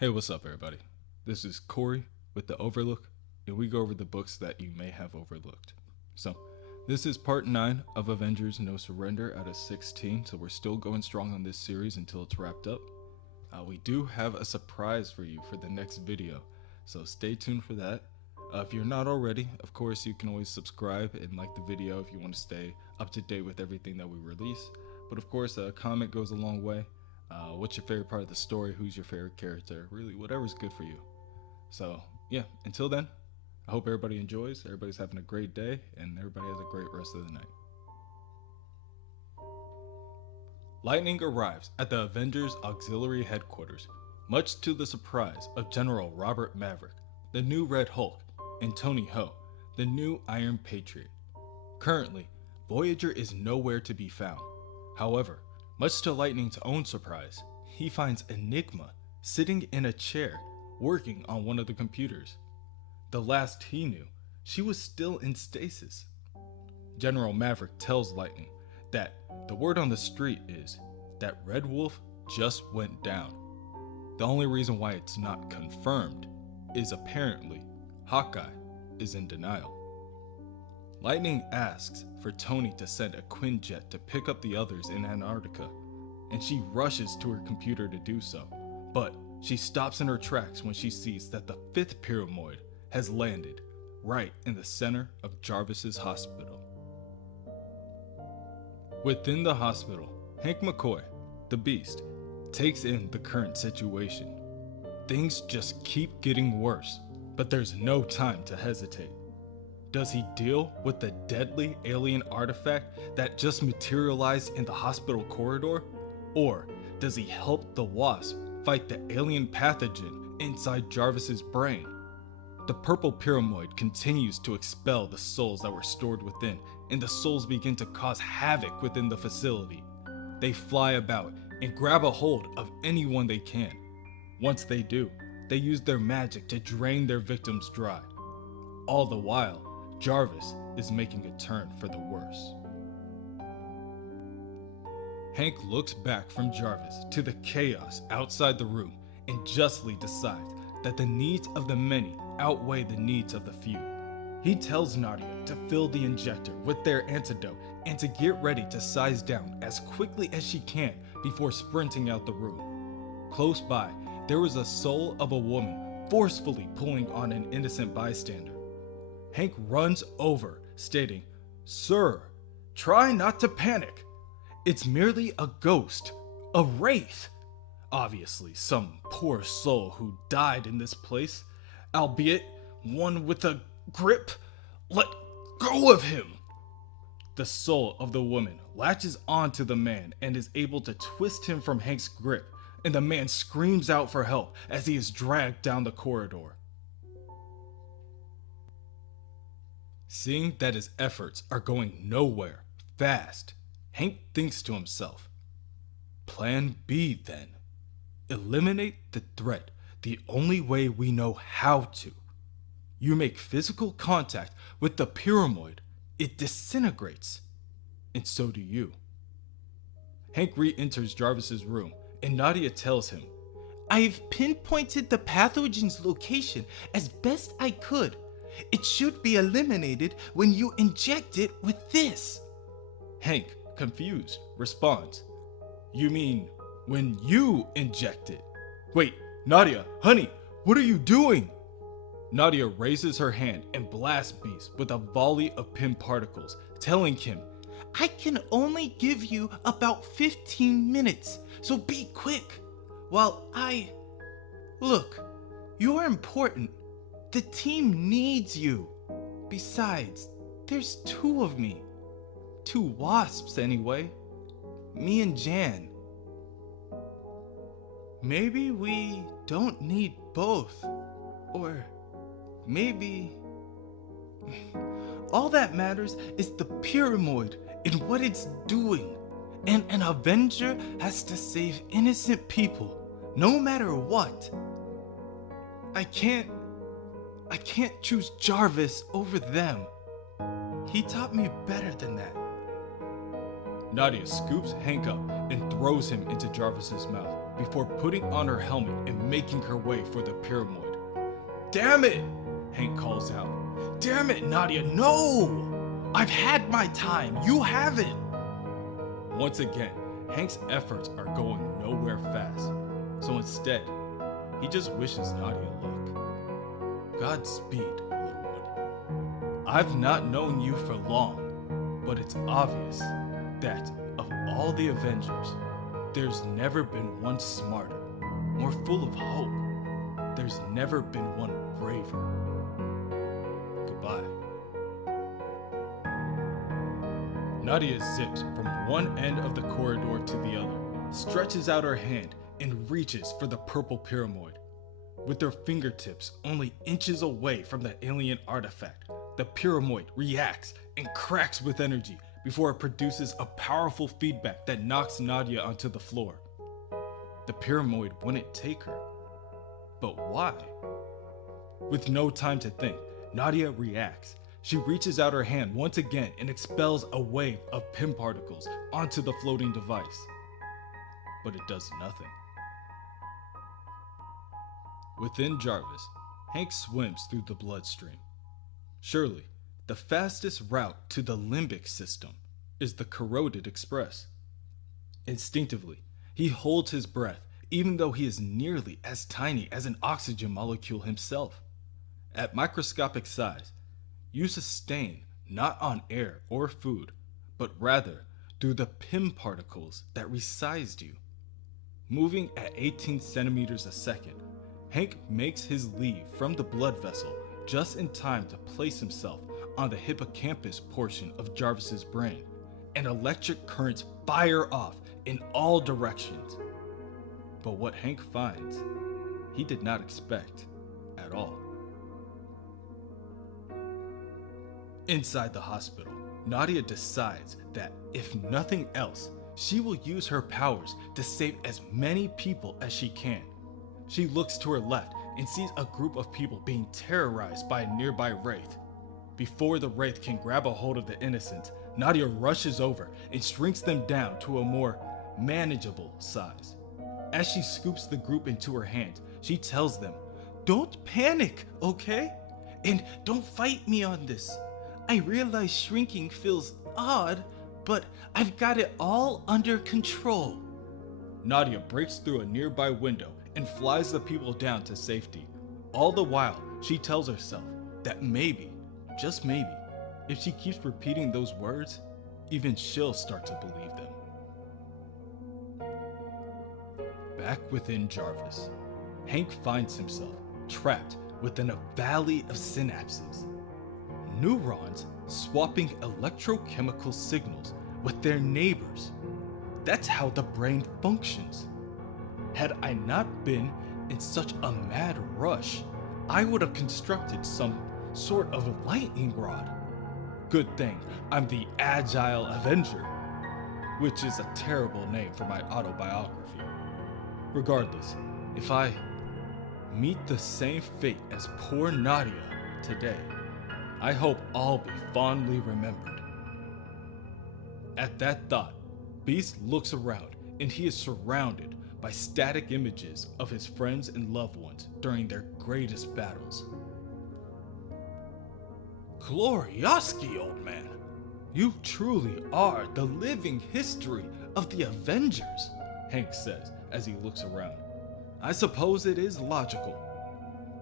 Hey, what's up, everybody? This is Corey with the OverLook, and we go over the books that you may have overlooked. So, this is part 9 of Avengers No Surrender out of 16, so we're still going strong on this series until it's wrapped up. We do have a surprise for you for the next video, so stay tuned for that. If you're not already, of course, you can always subscribe and like the video if you want to stay up to date with everything that we release. But of course, a comment goes a long way. What's your favorite part of the story? Who's your favorite character? Really, whatever's good for you. So, yeah, until then, I hope everybody enjoys, everybody's having a great day, and everybody has a great rest of the night. Lightning arrives at the Avengers Auxiliary Headquarters, much to the surprise of General Robert Maverick, the new Red Hulk, and Tony Ho, the new Iron Patriot. Currently, Voyager is nowhere to be found. However, much to Lightning's own surprise, he finds Enigma sitting in a chair working on one of the computers. The last he knew, she was still in stasis. General Maverick tells Lightning that the word on the street is that Red Wolf just went down. The only reason why it's not confirmed is apparently Hawkeye is in denial. Lightning asks for Tony to send a Quinjet to pick up the others in Antarctica, and she rushes to her computer to do so, but she stops in her tracks when she sees that the 5th pyramoid has landed right in the center of Jarvis's hospital. Within the hospital, Hank McCoy, the Beast, takes in the current situation. Things just keep getting worse, but there's no time to hesitate. Does he deal with the deadly alien artifact that just materialized in the hospital corridor? Or does he help the Wasp fight the alien pathogen inside Jarvis's brain? The purple pyramoid continues to expel the souls that were stored within, and the souls begin to cause havoc within the facility. They fly about and grab a hold of anyone they can. Once they do, they use their magic to drain their victims dry. All the while, Jarvis is making a turn for the worse. Hank looks back from Jarvis to the chaos outside the room and justly decides that the needs of the many outweigh the needs of the few. He tells Nadia to fill the injector with their antidote and to get ready to size down as quickly as she can before sprinting out the room. Close by, there was a soul of a woman forcefully pulling on an innocent bystander. Hank runs over, stating, "Sir, try not to panic. It's merely a ghost, a wraith. Obviously some poor soul who died in this place, albeit one with a grip. Let go of him." The soul of the woman latches onto the man and is able to twist him from Hank's grip, and the man screams out for help as he is dragged down the corridor. Seeing that his efforts are going nowhere fast, Hank thinks to himself, Plan B then. Eliminate the threat the only way we know how to. You make physical contact with the pyramoid, it disintegrates, and so do you. Hank re-enters Jarvis's room, and Nadia tells him, "I've pinpointed the pathogen's location as best I could. It should be eliminated when you inject it with this." Hank, confused, responds, "You mean when you inject it?" "Wait, Nadia, honey, what are you doing?" Nadia raises her hand and blasts Beast with a volley of pin particles, telling him, "I can only give you about 15 minutes, so be quick. Look, you're important. The team needs you. Besides, there's 2 of me. 2 wasps anyway. Me and Jan. Maybe we don't need both. Or maybe... All that matters is the pyramoid and what it's doing. And an Avenger has to save innocent people, no matter what. I can't choose Jarvis over them. He taught me better than that." Nadia scoops Hank up and throws him into Jarvis's mouth before putting on her helmet and making her way for the pyramoid. "Damn it!" Hank calls out. "Damn it, Nadia, no! I've had my time, you haven't!" Once again, Hank's efforts are going nowhere fast, so instead, he just wishes Nadia luck. "Godspeed, little one. I've not known you for long, but it's obvious that of all the Avengers, there's never been one smarter, more full of hope. There's never been one braver. Goodbye." Nadia zips from one end of the corridor to the other, stretches out her hand, and reaches for the purple pyramoid. With her fingertips only inches away from the alien artifact, the pyramoid reacts and cracks with energy before it produces a powerful feedback that knocks Nadia onto the floor. The pyramoid wouldn't take her. But why? With no time to think, Nadia reacts. She reaches out her hand once again and expels a wave of PIM particles onto the floating device. But it does nothing. Within Jarvis, Hank swims through the bloodstream. Surely, the fastest route to the limbic system is the corroded express. Instinctively, he holds his breath even though he is nearly as tiny as an oxygen molecule himself. At microscopic size, you sustain not on air or food, but rather through the PIM particles that resized you. Moving at 18 centimeters a second, Hank makes his leave from the blood vessel just in time to place himself on the hippocampus portion of Jarvis's brain, and electric currents fire off in all directions. But what Hank finds, he did not expect at all. Inside the hospital, Nadia decides that if nothing else, she will use her powers to save as many people as she can. She looks to her left and sees a group of people being terrorized by a nearby wraith. Before the wraith can grab a hold of the innocents, Nadia rushes over and shrinks them down to a more manageable size. As she scoops the group into her hands, she tells them, "Don't panic, okay? And don't fight me on this. I realize shrinking feels odd, but I've got it all under control." Nadia breaks through a nearby window and flies the people down to safety. All the while, she tells herself that maybe, just maybe, if she keeps repeating those words, even she'll start to believe them. Back within Jarvis, Hank finds himself trapped within a valley of synapses. Neurons swapping electrochemical signals with their neighbors. That's how the brain functions. Had I not been in such a mad rush, I would have constructed some sort of lightning rod. Good thing I'm the Agile Avenger, which is a terrible name for my autobiography. Regardless, if I meet the same fate as poor Nadia today, I hope I'll be fondly remembered. At that thought, Beast looks around and he is surrounded by static images of his friends and loved ones during their greatest battles. "Glorioski, old man! You truly are the living history of the Avengers," Hank says as he looks around. "I suppose it is logical.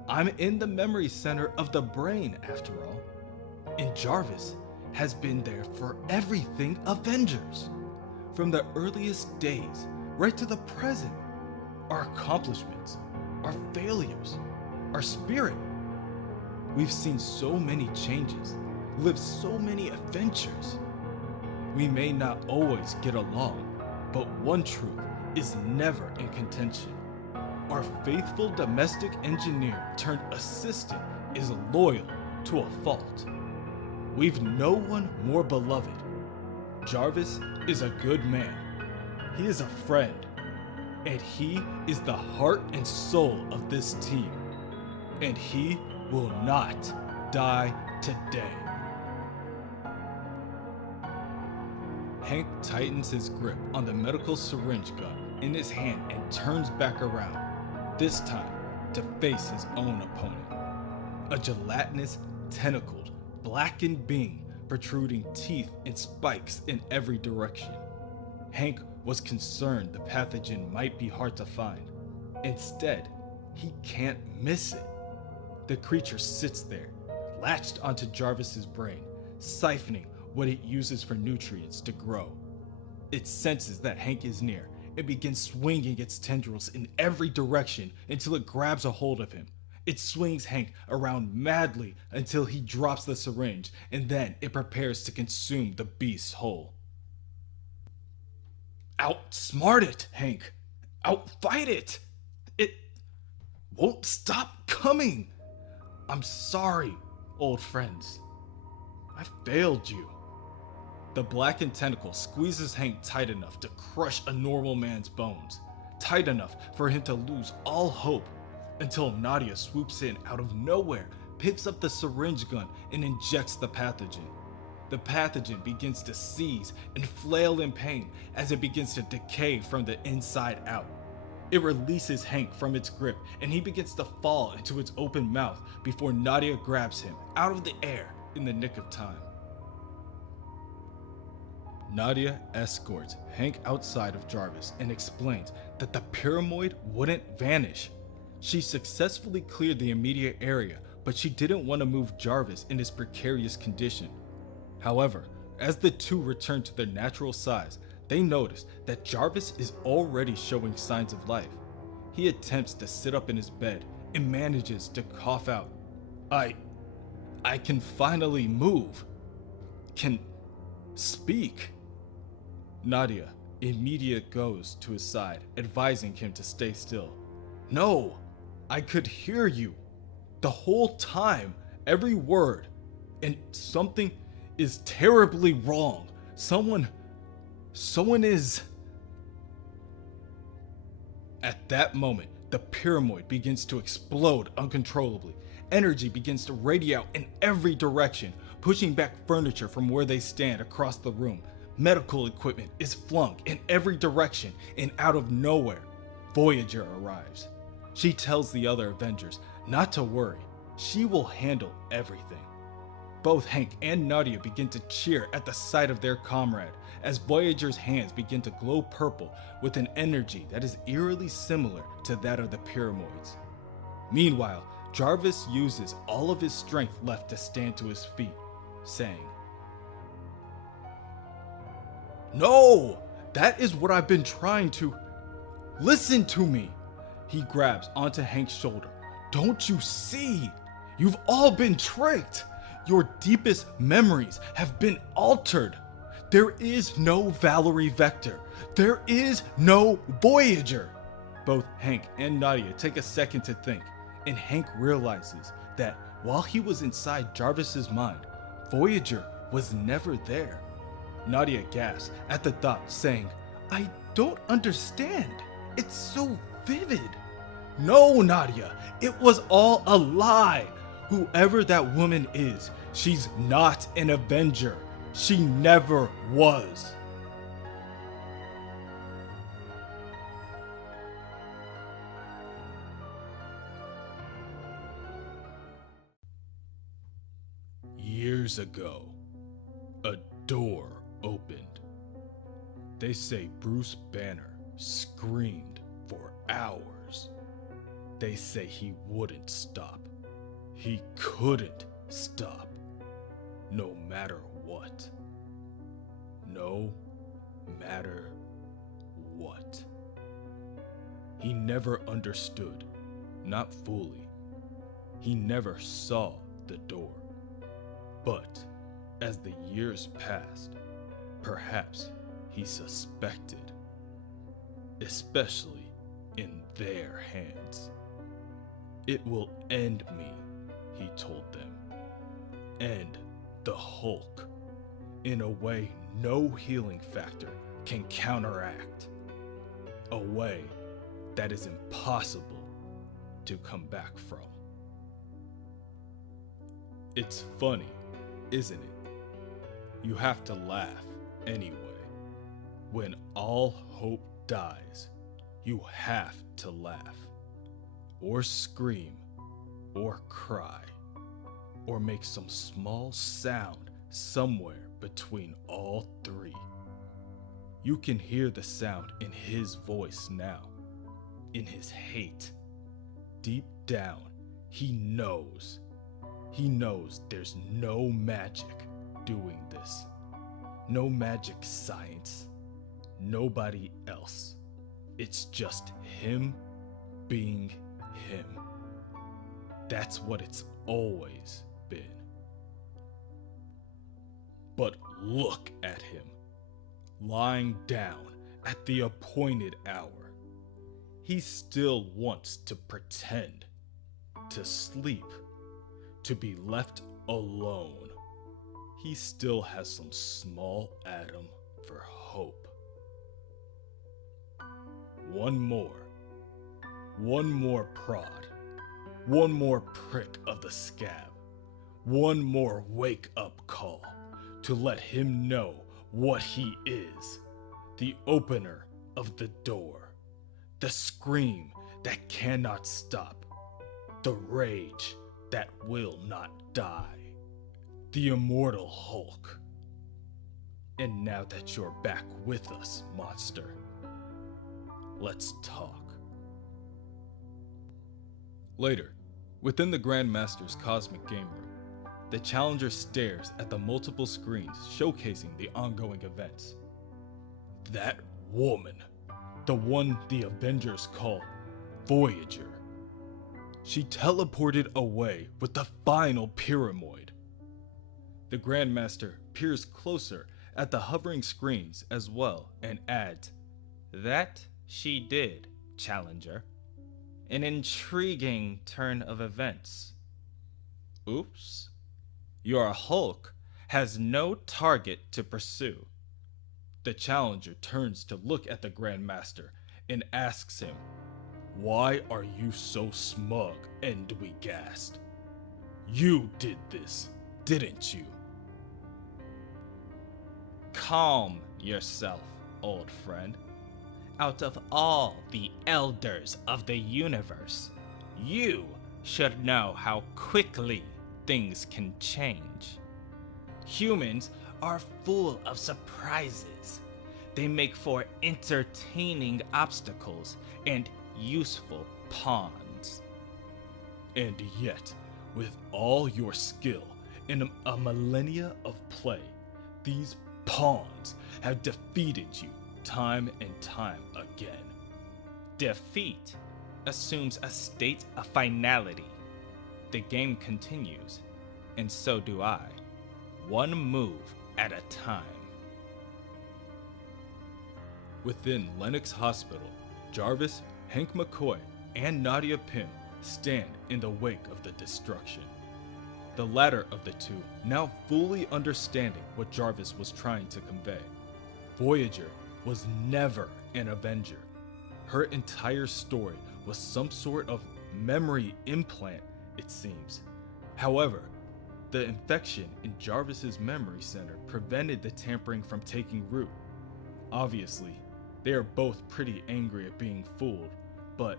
I'm in the memory center of the brain, after all. And Jarvis has been there for everything Avengers. From the earliest days right to the present. Our accomplishments, our failures, our spirit. We've seen so many changes, lived so many adventures. We may not always get along, but one truth is never in contention. Our faithful domestic engineer turned assistant is loyal to a fault. We've no one more beloved. Jarvis is a good man. He is a friend. And he is the heart and soul of this team. And he will not die today." Hank tightens his grip on the medical syringe gun in his hand and turns back around, this time to face his own opponent. A gelatinous, tentacled, blackened being protruding teeth and spikes in every direction. Hank was concerned the pathogen might be hard to find. Instead, he can't miss it. The creature sits there, latched onto Jarvis's brain, siphoning what it uses for nutrients to grow. It senses that Hank is near and begins swinging its tendrils in every direction until it grabs a hold of him. It swings Hank around madly until he drops the syringe, and then it prepares to consume the beast whole. Outsmart it, Hank! Outfight it! It won't stop coming! I'm sorry, old friends. I failed you. The blackened tentacle squeezes Hank tight enough to crush a normal man's bones, tight enough for him to lose all hope, until Nadia swoops in out of nowhere, picks up the syringe gun, and injects the pathogen. The pathogen begins to seize and flail in pain as it begins to decay from the inside out. It releases Hank from its grip, and he begins to fall into its open mouth before Nadia grabs him out of the air in the nick of time. Nadia escorts Hank outside of Jarvis and explains that the pyramoid wouldn't vanish. She successfully cleared the immediate area, but she didn't want to move Jarvis in his precarious condition. However, as the two return to their natural size, they notice that Jarvis is already showing signs of life. He attempts to sit up in his bed and manages to cough out, I can finally move. Can speak. Nadia immediately goes to his side, advising him to stay still. No, I could hear you the whole time, every word, and something is terribly wrong. Someone is... At that moment, the pyramoid begins to explode uncontrollably. Energy begins to radiate in every direction, pushing back furniture from where they stand across the room. Medical equipment is flung in every direction, and out of nowhere, Voyager arrives. She tells the other Avengers not to worry, she will handle everything. Both Hank and Nadia begin to cheer at the sight of their comrade, as Voyager's hands begin to glow purple with an energy that is eerily similar to that of the pyramoids. Meanwhile, Jarvis uses all of his strength left to stand to his feet, saying, "No! That is what I've been trying to... Listen to me!" He grabs onto Hank's shoulder. "Don't you see? You've all been tricked! Your deepest memories have been altered! There is no Valerie Vector! There is no Voyager!" Both Hank and Nadia take a second to think, and Hank realizes that while he was inside Jarvis's mind, Voyager was never there. Nadia gasps at the thought, saying, "I don't understand. It's so vivid." "No, Nadia, it was all a lie. Whoever that woman is, she's not an Avenger. She never was." Years ago, a door opened. They say Bruce Banner screamed for hours. They say he wouldn't stop. He couldn't stop. No matter what. No matter what. He never understood, not fully. He never saw the door. But as the years passed, perhaps he suspected, especially in their hands. "It will end me," he told them. "End the Hulk in a way no healing factor can counteract. A way that is impossible to come back from." It's funny, isn't it? You have to laugh anyway. When all hope dies, you have to laugh, or scream, or cry, or make some small sound somewhere between all three. You can hear the sound in his voice now, in his hate. Deep down, he knows there's no magic doing this. No magic science. Nobody else. It's just him being him. That's what it's always been. But look at him, lying down at the appointed hour. He still wants to pretend, to sleep, to be left alone. He still has some small atom for hope. One more prod, one more prick of the scab, one more wake-up call to let him know what he is, the opener of the door, the scream that cannot stop, the rage that will not die, the immortal Hulk. And now that you're back with us, monster, let's talk. Later, within the Grandmaster's cosmic game room, the Challenger stares at the multiple screens showcasing the ongoing events. That woman, the one the Avengers call Voyager, she teleported away with the final pyramoid. The Grandmaster peers closer at the hovering screens as well and adds, "That she did, Challenger. An intriguing turn of events. Oops. Your Hulk has no target to pursue." The Challenger turns to look at the Grandmaster and asks him, "Why are you so smug and dwegassed? You did this, didn't you?" Calm yourself, old friend. Out of all the elders of the universe, you should know how quickly things can change. Humans are full of surprises. They make for entertaining obstacles and useful pawns. And yet, with all your skill in a millennia of play, these pawns have defeated you time and time again. Defeat assumes a state of finality. The game continues, and so do I, one move at a time. Within Lennox Hospital, Jarvis, Hank McCoy, and Nadia Pym stand in the wake of the destruction. The latter of the two now fully understanding what Jarvis was trying to convey. Voyager was never an Avenger. Her entire story was some sort of memory implant, it seems. However, the infection in Jarvis's memory center prevented the tampering from taking root. Obviously, they are both pretty angry at being fooled, but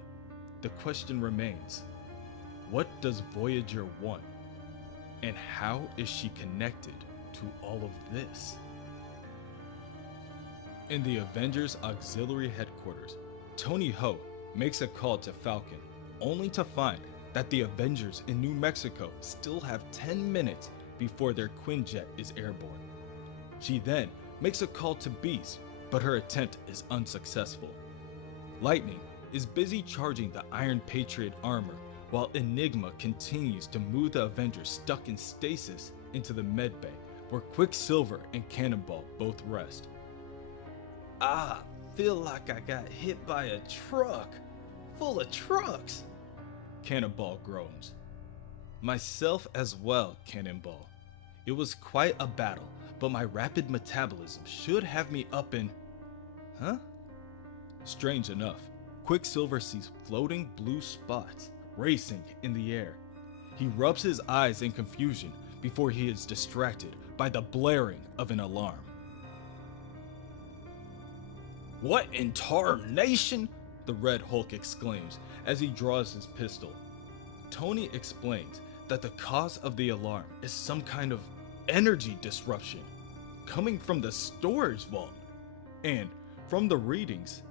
the question remains, what does Voyager want? And how is she connected to all of this? In the Avengers Auxiliary Headquarters, Tony Ho makes a call to Falcon, only to find that the Avengers in New Mexico still have 10 minutes before their Quinjet is airborne. She then makes a call to Beast, but her attempt is unsuccessful. Lightning is busy charging the Iron Patriot armor, while Enigma continues to move the Avengers stuck in stasis into the medbay, where Quicksilver and Cannonball both rest. Feel like I got hit by a truck, full of trucks, Cannonball groans. Myself as well, Cannonball. It was quite a battle, but my rapid metabolism should have me up in... Huh? Strange enough, Quicksilver sees floating blue spots racing in the air. He rubs his eyes in confusion before he is distracted by the blaring of an alarm. What in tarnation? the Red Hulk exclaims as he draws his pistol. Tony explains that the cause of the alarm is some kind of energy disruption coming from the storage vault. And from the readings,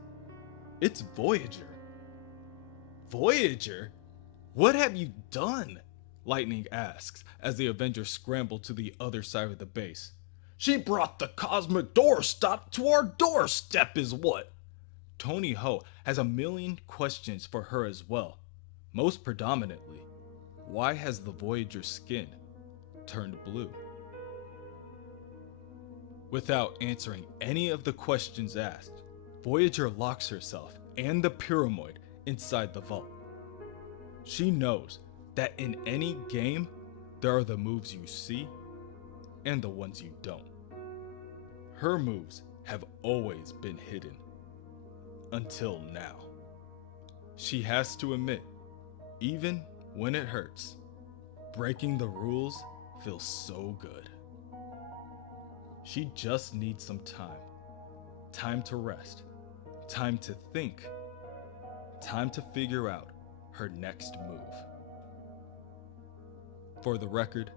it's Voyager. Voyager? What have you done? Lightning asks as the Avengers scramble to the other side of the base. She brought the cosmic doorstop to our doorstep is what? Tony Ho has a million questions for her as well. Most predominantly, why has the Voyager's skin turned blue? Without answering any of the questions asked, Voyager locks herself and the pyramoid inside the vault. She knows that in any game, there are the moves you see and the ones you don't. Her moves have always been hidden. Until now. She has to admit, even when it hurts, breaking the rules feels so good. She just needs some time. Time to rest. Time to think. Time to figure out her next move. For the record,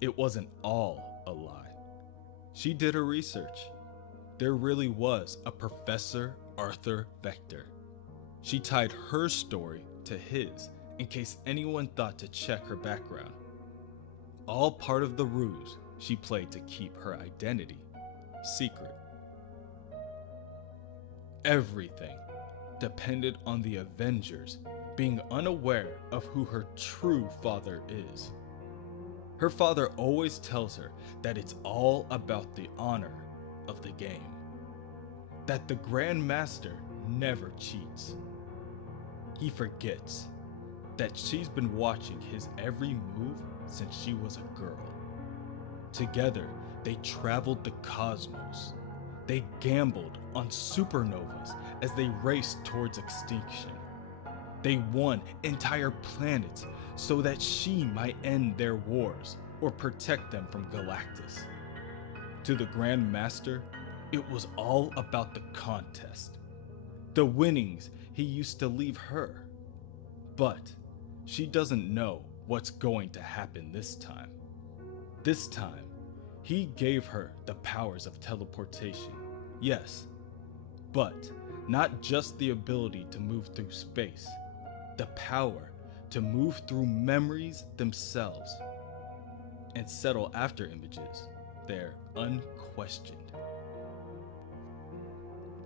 it wasn't all a lie. She did her research. There really was a Professor Arthur Vector. She tied her story to his in case anyone thought to check her background. All part of the ruse she played to keep her identity secret. Everything depended on the Avengers being unaware of who her true father is. Her father always tells her that it's all about the honor of the game. That the Grand Master never cheats. He forgets that she's been watching his every move since she was a girl. Together, they traveled the cosmos. They gambled on supernovas as they raced towards extinction. They won entire planets so that she might end their wars or protect them from Galactus. To the Grand Master, it was all about the contest. The winnings he used to leave her. But she doesn't know what's going to happen this time. This time, he gave her the powers of teleportation. Yes, but not just the ability to move through space. The power to move through memories themselves and settle after images. They're unquestioned.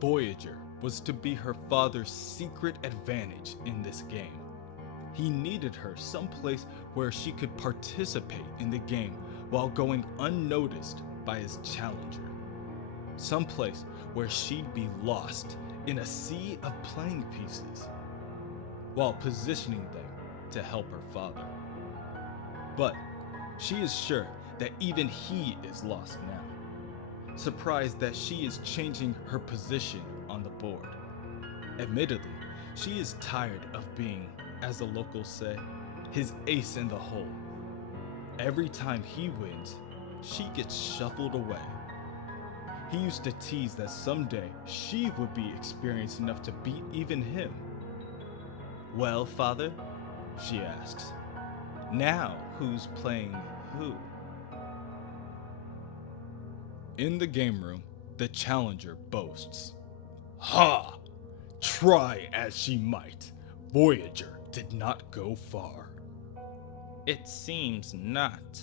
Voyager was to be her father's secret advantage in this game. He needed her someplace where she could participate in the game while going unnoticed by his challenger. Someplace where she'd be lost in a sea of playing pieces, while positioning them to help her father. But she is sure that even he is lost now, surprised that she is changing her position on the board. Admittedly, she is tired of being, as the locals say, his ace in the hole. Every time he wins, she gets shuffled away. He used to tease that someday she would be experienced enough to beat even him. Well, father, she asks, now who's playing who? In the game room, the challenger boasts. Ha! Try as she might, Voyager did not go far. It seems not,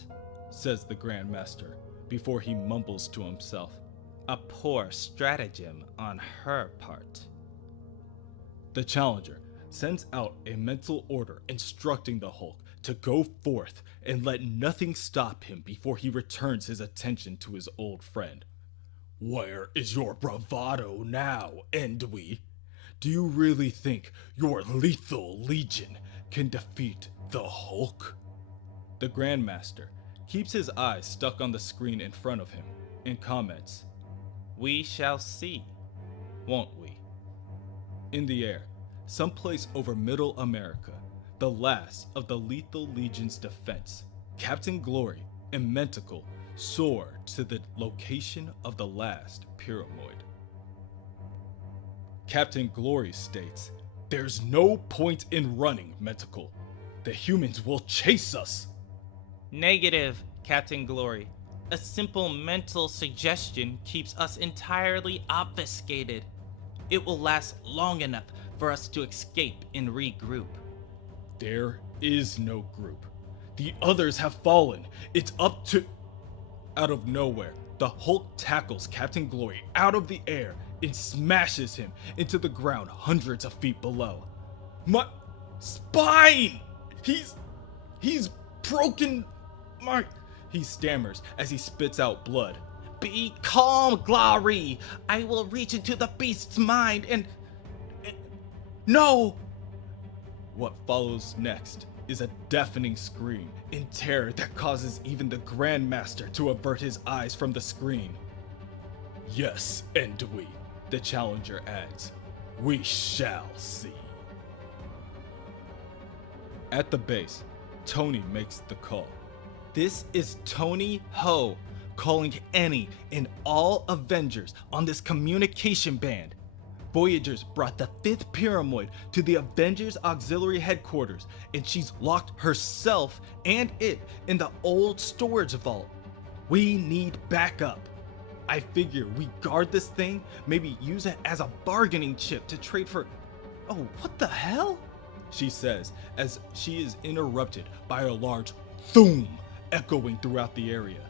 says the Grandmaster before he mumbles to himself. A poor stratagem on her part. The challenger sends out a mental order instructing the Hulk to go forth and let nothing stop him before he returns his attention to his old friend. Where is your bravado now, Endwi? Do you really think your lethal legion can defeat the Hulk? The Grandmaster keeps his eyes stuck on the screen in front of him and comments, We shall see, won't we? In the air, someplace over Middle America, the last of the Lethal Legion's defense, Captain Glory and Mentacle soar to the location of the last pyramoid. Captain Glory states There's no point in running, Mentacle. The humans will chase us. Negative, Captain Glory. A simple mental suggestion keeps us entirely obfuscated. It will last long enough for us to escape and regroup. There is no group. The others have fallen. It's up to... Out of nowhere, the Hulk tackles Captain Glory out of the air and smashes him into the ground hundreds of feet below. My spine! He's broken my... He stammers as he spits out blood. Be calm, Glory! I will reach into the beast's mind and... No! What follows next is a deafening scream in terror that causes even the Grandmaster to avert his eyes from the screen. Yes, and the Challenger adds, we shall see. At the base, Tony makes the call. This is Tony Ho calling any and all Avengers on this communication band. Voyagers brought the 5th pyramoid to the Avengers Auxiliary Headquarters, and she's locked herself and it in the old storage vault. We need backup. I figure we guard this thing, maybe use it as a bargaining chip to trade for... Oh, what the hell? She says as she is interrupted by a large thoom echoing throughout the area.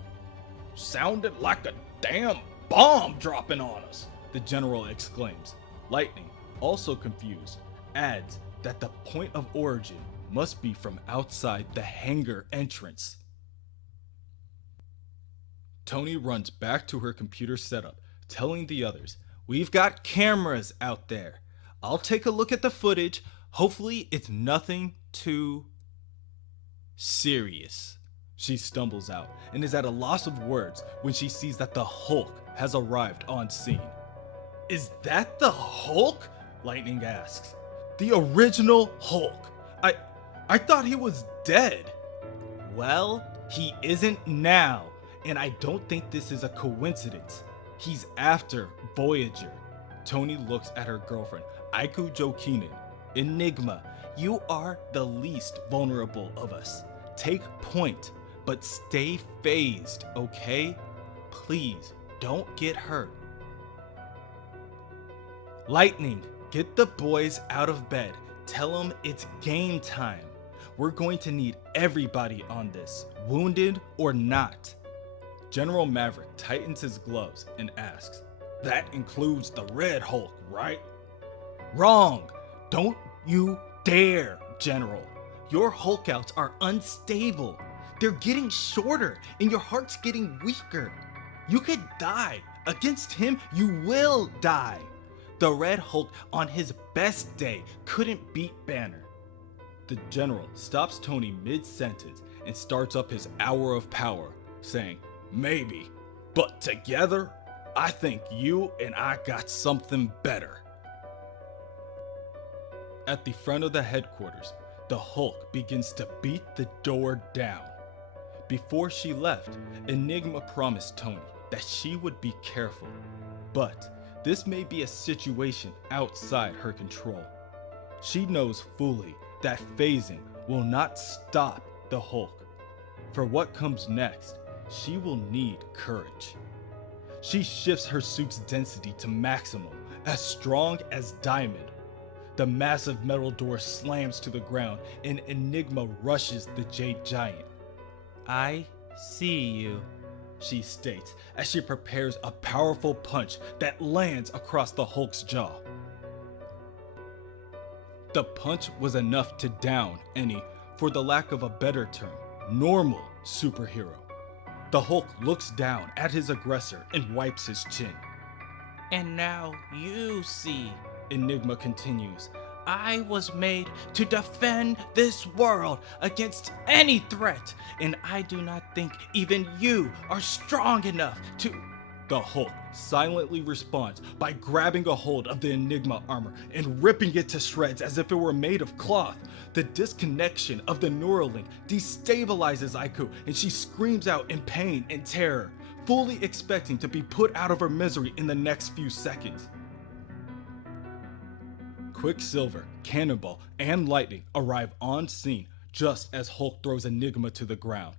Sounded like a damn bomb dropping on us, the general exclaims. Lightning, also confused, adds that the point of origin must be from outside the hangar entrance. Tony runs back to her computer setup, telling the others, we've got cameras out there. I'll take a look at the footage. Hopefully it's nothing too serious. She stumbles out and is at a loss of words when she sees that the Hulk has arrived on scene. Is that the Hulk? Lightning asks. The original Hulk. I thought he was dead. Well, he isn't now, and I don't think this is a coincidence. He's after Voyager. Tony looks at her girlfriend, Aiku Jokinen. Enigma, you are the least vulnerable of us. Take point, but stay phased, okay? Please, don't get hurt. Lightning, get the boys out of bed. Tell them it's game time. We're going to need everybody on this, wounded or not. General Maverick tightens his gloves and asks, that includes the Red Hulk, right? Wrong. Don't you dare, General. Your Hulkouts are unstable. They're getting shorter and your heart's getting weaker. You could die. Against him, you will die. The Red Hulk on his best day couldn't beat Banner. The general stops Tony mid-sentence and starts up his hour of power, saying, maybe, but together, I think you and I got something better. At the front of the headquarters, the Hulk begins to beat the door down. Before she left, Enigma promised Tony that she would be careful, but this may be a situation outside her control. She knows fully that phasing will not stop the Hulk. For what comes next, she will need courage. She shifts her suit's density to maximum, as strong as diamond. The massive metal door slams to the ground and Enigma rushes the Jade Giant. I see you, she states as she prepares a powerful punch that lands across the Hulk's jaw. The punch was enough to down any, for the lack of a better term, normal superhero. The Hulk looks down at his aggressor and wipes his chin. And now you see, Enigma continues. I was made to defend this world against any threat, and I do not think even you are strong enough to... The Hulk silently responds by grabbing a hold of the Enigma armor and ripping it to shreds as if it were made of cloth. The disconnection of the Neuralink destabilizes Aiku and she screams out in pain and terror, fully expecting to be put out of her misery in the next few seconds. Quicksilver, Cannonball, and Lightning arrive on scene just as Hulk throws Enigma to the ground.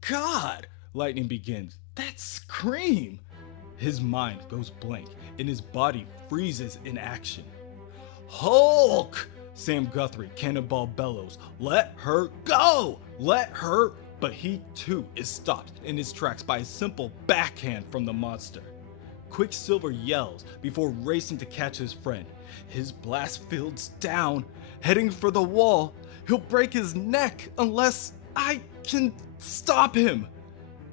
God! Lightning begins. That scream! His mind goes blank and his body freezes in action. Hulk! Sam Guthrie, Cannonball bellows. Let her go! Let her! But he too is stopped in his tracks by a simple backhand from the monster. Quicksilver yells before racing to catch his friend. His blast fields down, heading for the wall. He'll break his neck unless I can stop him.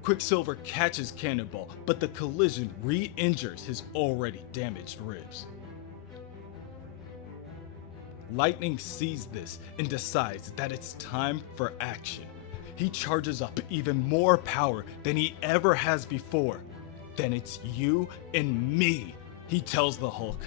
Quicksilver catches Cannonball, but the collision re-injures his already damaged ribs. Lightning sees this and decides that it's time for action. He charges up even more power than he ever has before. Then it's you and me, he tells the Hulk.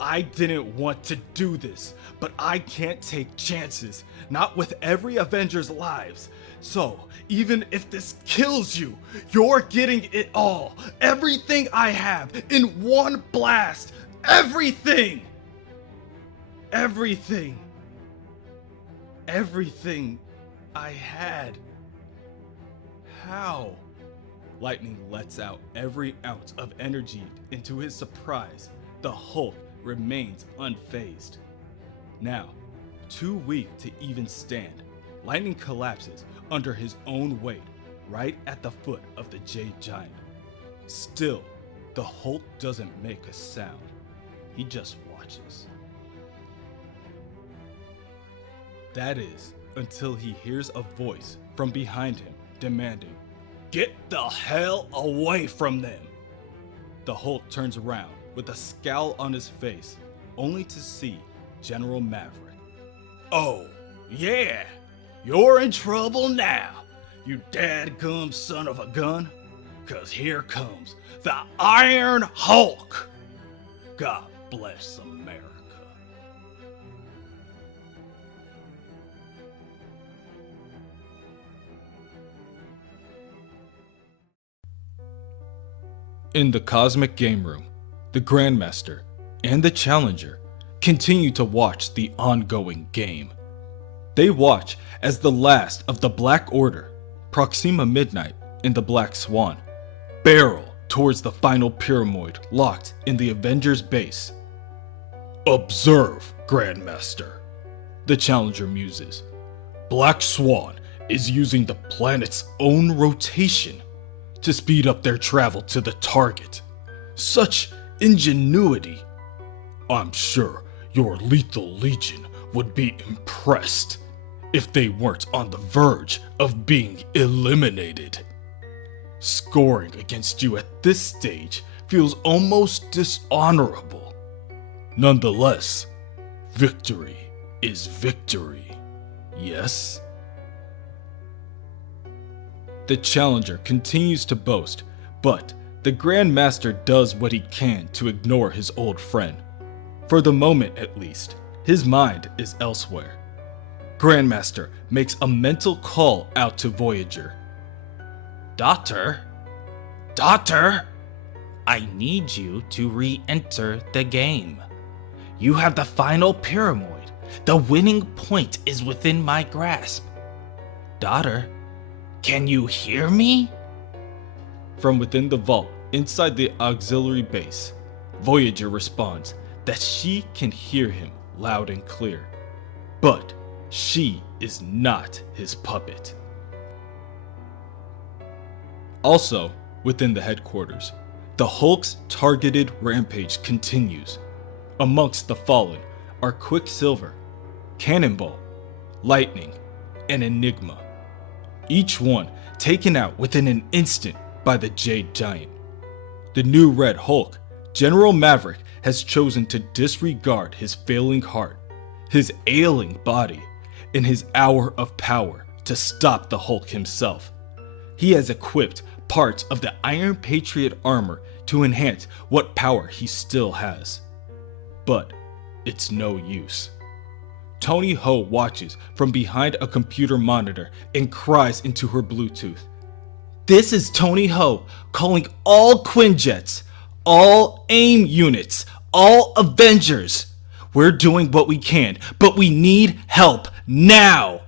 I didn't want to do this, but I can't take chances, not with every Avenger's lives. So, even if this kills you, you're getting it all. Everything I have in one blast. Everything! Everything. Everything I had. How? Lightning lets out every ounce of energy. And to his surprise, the Hulk remains unfazed. Now, too weak to even stand, Lightning collapses under his own weight right at the foot of the Jade Giant. Still, the Hulk doesn't make a sound. He just watches. That is, until he hears a voice from behind him demanding, "Get the hell away from them!" The Hulk turns around with a scowl on his face, only to see General Maverick. "Oh, yeah, you're in trouble now, you dadgum son of a gun, 'cause here comes the Iron Hulk! God bless America." In the Cosmic Game Room, the Grandmaster and the Challenger continue to watch the ongoing game. They watch as the last of the Black Order, Proxima Midnight and the Black Swan, barrel towards the final pyramoid locked in the Avengers base. "Observe, Grandmaster," the Challenger muses. "Black Swan is using the planet's own rotation to speed up their travel to the target. Such ingenuity. I'm sure your Lethal Legion would be impressed if they weren't on the verge of being eliminated. Scoring against you at this stage feels almost dishonorable. Nonetheless, victory is victory, yes?" The Challenger continues to boast, but the Grandmaster does what he can to ignore his old friend. For the moment at least, his mind is elsewhere. Grandmaster makes a mental call out to Voyager. Daughter, I need you to re-enter the game. You have the final pyramoid. The winning point is within my grasp. Daughter, can you hear me? From within the vault inside the auxiliary base, Voyager responds that she can hear him loud and clear, but she is not his puppet. Also, within the headquarters, the Hulk's targeted rampage continues. Amongst the fallen are Quicksilver, Cannonball, Lightning, and Enigma. Each one taken out within an instant by the Jade Giant. The new Red Hulk, General Maverick, has chosen to disregard his failing heart, his ailing body, and his hour of power to stop the Hulk himself. He has equipped parts of the Iron Patriot armor to enhance what power he still has. But it's no use. Tony Ho watches from behind a computer monitor and cries into her Bluetooth. "This is Tony Ho calling all Quinjets, all AIM units, all Avengers. We're doing what we can, but we need help now!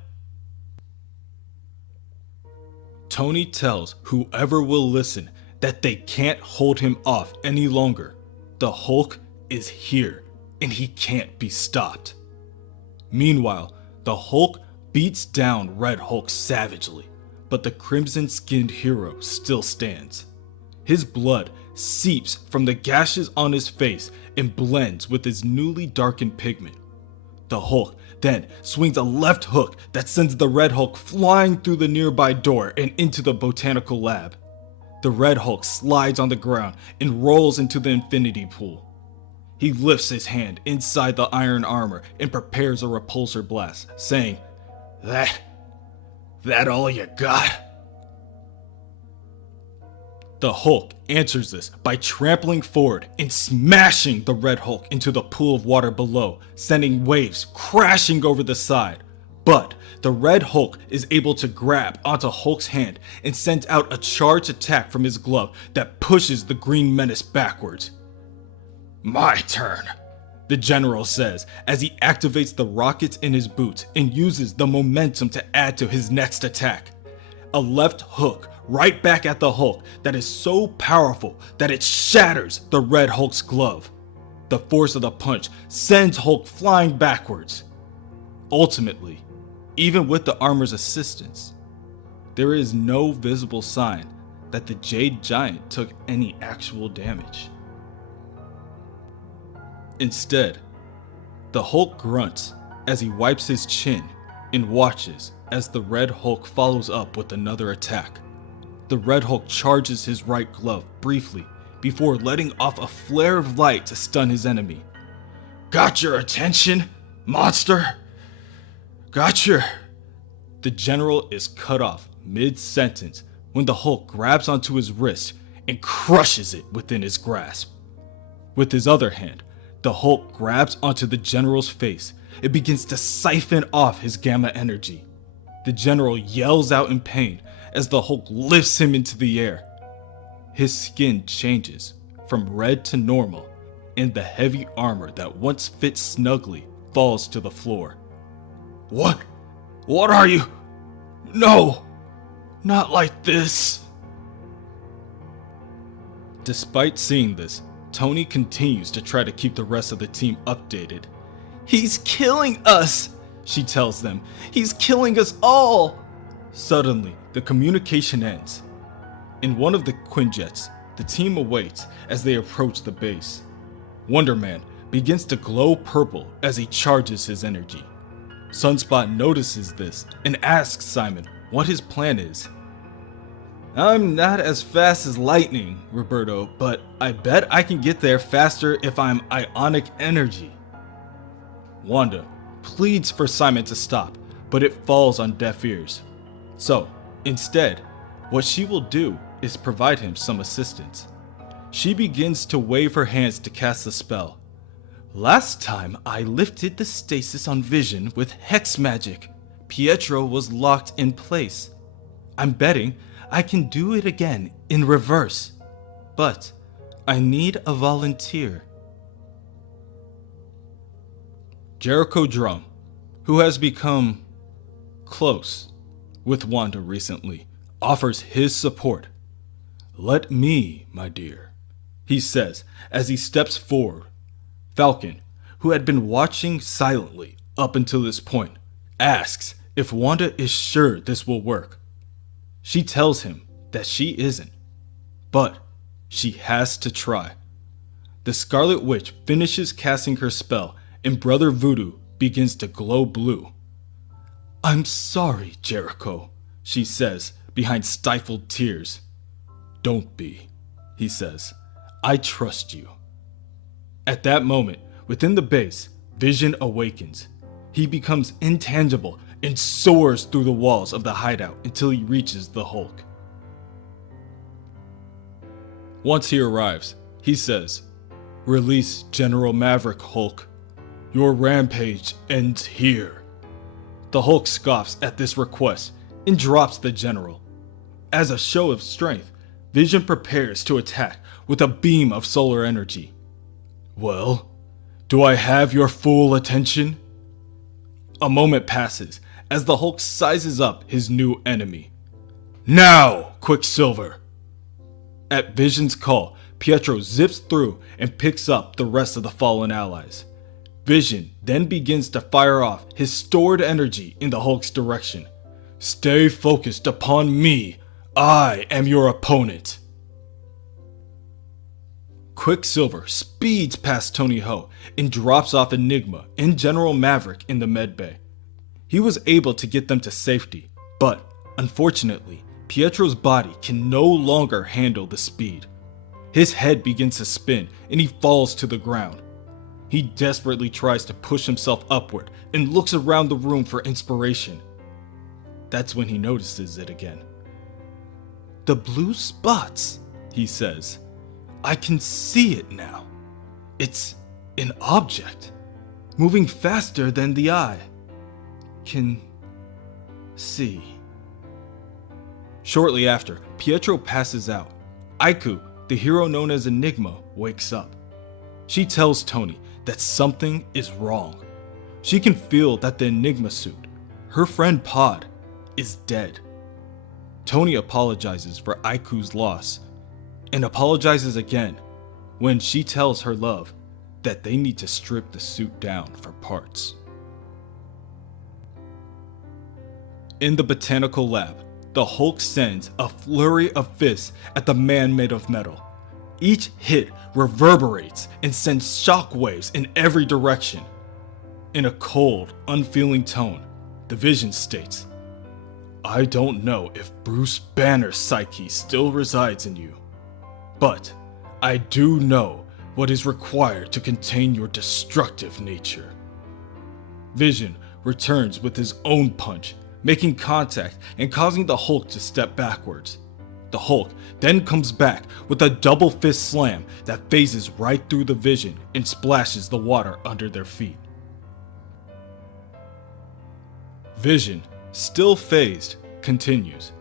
Tony tells whoever will listen that they can't hold him off any longer. The Hulk is here, and he can't be stopped. Meanwhile, the Hulk beats down Red Hulk savagely, but the crimson-skinned hero still stands. His blood seeps from the gashes on his face and blends with his newly darkened pigment. The Hulk then swings a left hook that sends the Red Hulk flying through the nearby door and into the botanical lab. The Red Hulk slides on the ground and rolls into the infinity pool. He lifts his hand inside the iron armor and prepares a repulsor blast, saying, That all you got? The Hulk answers this by trampling forward and smashing the Red Hulk into the pool of water below, sending waves crashing over the side. But the Red Hulk is able to grab onto Hulk's hand and sends out a charged attack from his glove that pushes the Green Menace backwards. My turn, the General says as he activates the rockets in his boots and uses the momentum to add to his next attack. A left hook right back at the Hulk that is so powerful that it shatters the Red Hulk's glove. The force of the punch sends Hulk flying backwards. Ultimately, even with the armor's assistance, there is no visible sign that the Jade Giant took any actual damage. Instead, the Hulk grunts as he wipes his chin and watches as the Red Hulk follows up with another attack. The Red Hulk charges his right glove briefly before letting off a flare of light to stun his enemy. Got your attention, monster? Gotcha. The General is cut off mid-sentence when the Hulk grabs onto his wrist and crushes it within his grasp. With his other hand, the Hulk grabs onto the General's face and begins to siphon off his gamma energy. The General yells out in pain as the Hulk lifts him into the air. His skin changes from red to normal, and the heavy armor that once fit snugly falls to the floor. What? What are you? No! Not like this! Despite seeing this, Tony continues to try to keep the rest of the team updated. He's killing us, she tells them. He's killing us all! Suddenly, the communication ends. In one of the Quinjets, the team awaits as they approach the base. Wonder Man begins to glow purple as he charges his energy. Sunspot notices this and asks Simon what his plan is. I'm not as fast as lightning, Roberto, but I bet I can get there faster if I'm ionic energy. Wanda pleads for Simon to stop, but it falls on deaf ears. So, instead, what she will do is provide him some assistance. She begins to wave her hands to cast the spell. Last time I lifted the stasis on Vision with hex magic, Pietro was locked in place. I'm betting I can do it again in reverse, but I need a volunteer. Jericho Drum, who has become close with Wanda recently, offers his support. Let me, my dear, he says as he steps forward. Falcon, who had been watching silently up until this point, asks if Wanda is sure this will work. She tells him that she isn't, but she has to try. The Scarlet Witch finishes casting her spell and Brother Voodoo begins to glow blue. I'm sorry, Jericho, she says behind stifled tears. Don't be, he says. I trust you. At that moment, within the base, Vision awakens. He becomes intangible and soars through the walls of the hideout until he reaches the Hulk. Once he arrives, he says, Release General Maverick, Hulk. Your rampage ends here. The Hulk scoffs at this request and drops the General. As a show of strength, Vision prepares to attack with a beam of solar energy. Well, Do I have your full attention? A moment passes as the Hulk sizes up his new enemy. Now, Quicksilver! At Vision's call, Pietro zips through and picks up the rest of the fallen allies. Vision then begins to fire off his stored energy in the Hulk's direction. Stay focused upon me. I am your opponent. Quicksilver speeds past Tony Ho and drops off Enigma and General Maverick in the medbay. He was able to get them to safety, but unfortunately, Pietro's body can no longer handle the speed. His head begins to spin and he falls to the ground. He desperately tries to push himself upward and looks around the room for inspiration. That's when he notices it again. The blue spots, he says. I can see it now. It's an object, moving faster than the eye can see. Shortly after, Pietro passes out. Aiku, the hero known as Enigma, wakes up. She tells Tony that something is wrong. She can feel that the Enigma suit, her friend Pod, is dead. Tony apologizes for Aiku's loss and apologizes again when she tells her love that they need to strip the suit down for parts. In the botanical lab, the Hulk sends a flurry of fists at the man made of metal. Each hit reverberates and sends shockwaves in every direction. In a cold, unfeeling tone, the Vision states, I don't know if Bruce Banner's psyche still resides in you, but I do know what is required to contain your destructive nature. Vision returns with his own punch, making contact and causing the Hulk to step backwards. The Hulk then comes back with a double fist slam that phases right through the Vision and splashes the water under their feet. Vision, still phased, continues.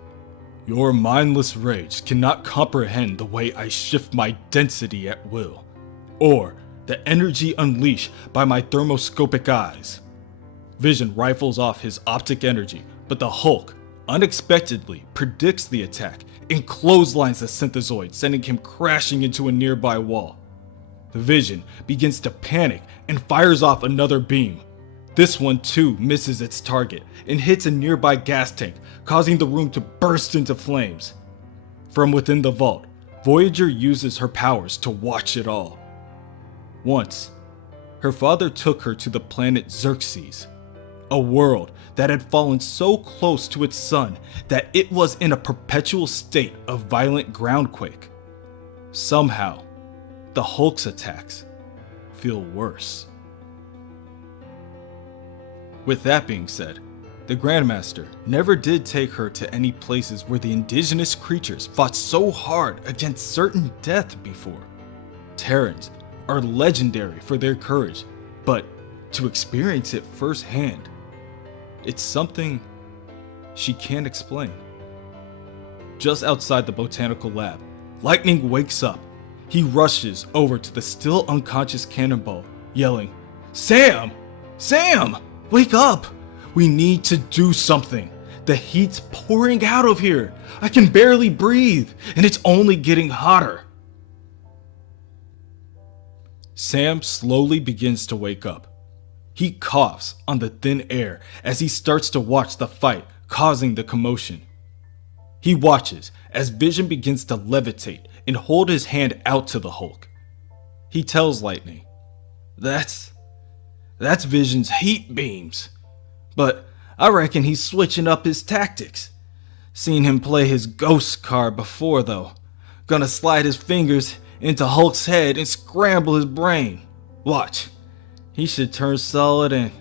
Your mindless rage cannot comprehend the way I shift my density at will, or the energy unleashed by my thermoscopic eyes. Vision rifles off his optic energy, but the Hulk unexpectedly predicts the attack and clotheslines the synthezoid, sending him crashing into a nearby wall. The Vision begins to panic and fires off another beam. This one too misses its target and hits a nearby gas tank, causing the room to burst into flames. From within the vault, Voyager uses her powers to watch it all. Once, her father took her to the planet Xerxes, a world that had fallen so close to its sun that it was in a perpetual state of violent groundquake. Somehow, the Hulk's attacks feel worse. With that being said, the Grandmaster never did take her to any places where the indigenous creatures fought so hard against certain death before. Terrans are legendary for their courage, but to experience it firsthand, it's something she can't explain. Just outside the botanical lab, Lightning wakes up. He rushes over to the still unconscious Cannonball, yelling, Sam! Sam! Wake up! We need to do something. The heat's pouring out of here. I can barely breathe, and it's only getting hotter. Sam slowly begins to wake up. He coughs on the thin air as he starts to watch the fight, causing the commotion. He watches as Vision begins to levitate and hold his hand out to the Hulk. He tells Lightning, That's Vision's heat beams. But I reckon he's switching up his tactics. Seen him play his ghost card before though. Gonna slide his fingers into Hulk's head and scramble his brain. Watch. He should turn solid and...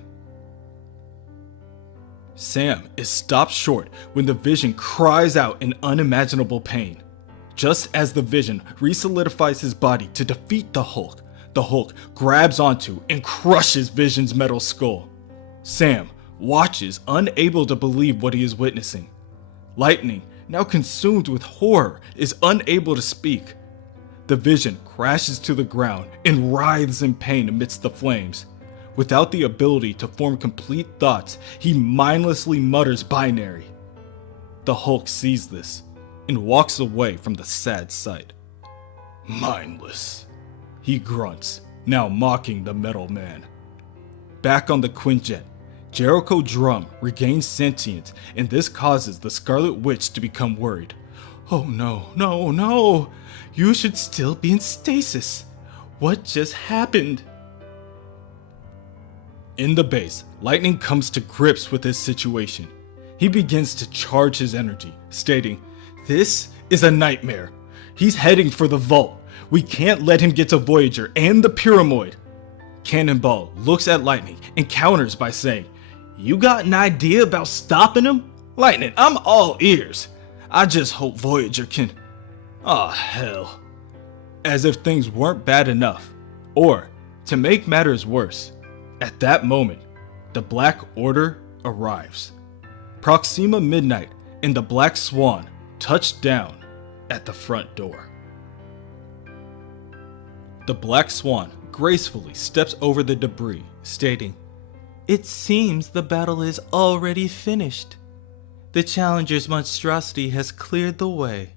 Sam is stopped short when the Vision cries out in unimaginable pain. Just as the Vision resolidifies his body to defeat the Hulk grabs onto and crushes Vision's metal skull. Sam watches, unable to believe what he is witnessing. Lightning, now consumed with horror, is unable to speak. The Vision crashes to the ground and writhes in pain amidst the flames. Without the ability to form complete thoughts, he mindlessly mutters binary. The Hulk sees this and walks away from the sad sight. Mindless, he grunts, now mocking the Metal Man. Back on the Quinjet, Jericho Drum regains sentience, and this causes the Scarlet Witch to become worried. Oh no, no, no! You should still be in stasis. What just happened? In the base, Lightning comes to grips with his situation. He begins to charge his energy, stating, "This is a nightmare. He's heading for the vault. We can't let him get to Voyager and the pyramoid." Cannonball looks at Lightning and counters by saying, "You got an idea about stopping him? Lightning, I'm all ears. I just hope Voyager can..." Aw, hell. As if things weren't bad enough. Or, to make matters worse, at that moment, the Black Order arrives. Proxima Midnight and the Black Swan touch down at the front door. The Black Swan gracefully steps over the debris, stating, "It seems the battle is already finished. The Challenger's monstrosity has cleared the way,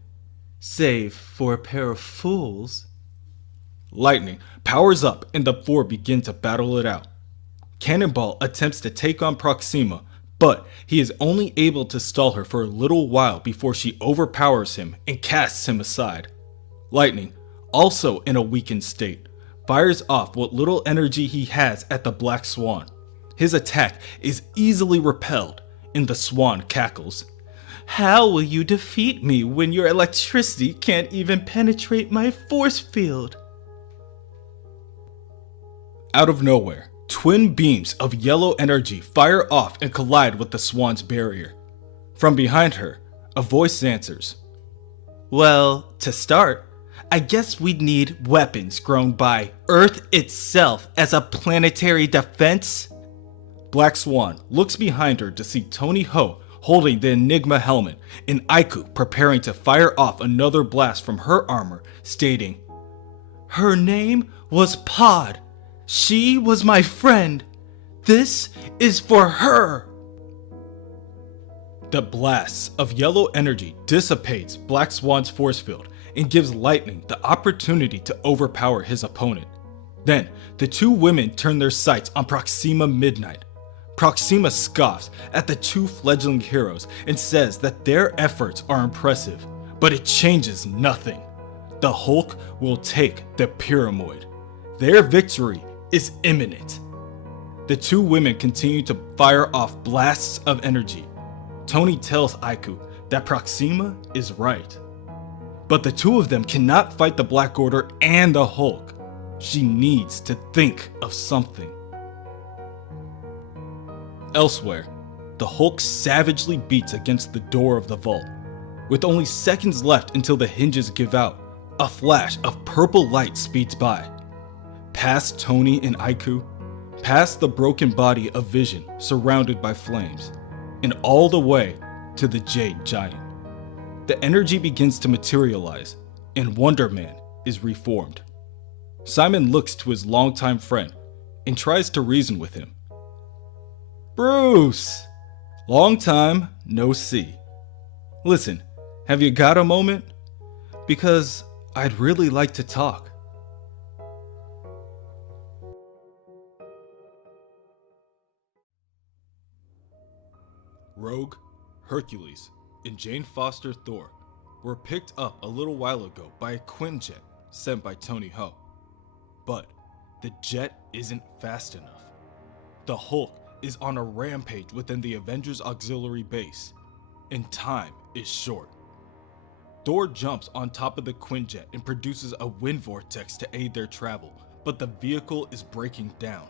save for a pair of fools." Lightning powers up and the four begin to battle it out. Cannonball attempts to take on Proxima, but he is only able to stall her for a little while before she overpowers him and casts him aside. Lightning, also in a weakened state, fires off what little energy he has at the Black Swan. His attack is easily repelled, and the Swan cackles. "How will you defeat me when your electricity can't even penetrate my force field?" Out of nowhere, twin beams of yellow energy fire off and collide with the Swan's barrier. From behind her, a voice answers, "Well, to start, I guess we'd need weapons grown by Earth itself as a planetary defense." Black Swan looks behind her to see Tony Ho holding the Enigma helmet and Aiku preparing to fire off another blast from her armor, stating, "Her name was Pod. She was my friend. This is for her." The blasts of yellow energy dissipates Black Swan's force field and gives Lightning the opportunity to overpower his opponent. Then, the two women turn their sights on Proxima Midnight. Proxima scoffs at the two fledgling heroes and says that their efforts are impressive, but it changes nothing. The Hulk will take the pyramoid. Their victory is imminent. The two women continue to fire off blasts of energy. Tony tells Aiku that Proxima is right. But the two of them cannot fight the Black Order and the Hulk. She needs to think of something. Elsewhere, the Hulk savagely beats against the door of the vault. With only seconds left until the hinges give out, a flash of purple light speeds by. Past Tony and Aiku, past the broken body of Vision surrounded by flames, and all the way to the Jade Giant. The energy begins to materialize, and Wonder Man is reformed. Simon looks to his longtime friend and tries to reason with him. "Bruce! Long time no see. Listen, have you got a moment? Because I'd really like to talk." Rogue, Hercules, and Jane Foster Thor were picked up a little while ago by a Quinjet sent by Tony Ho. But the jet isn't fast enough. The Hulk is on a rampage within the Avengers auxiliary base, and time is short. Thor jumps on top of the Quinjet and produces a wind vortex to aid their travel, but the vehicle is breaking down.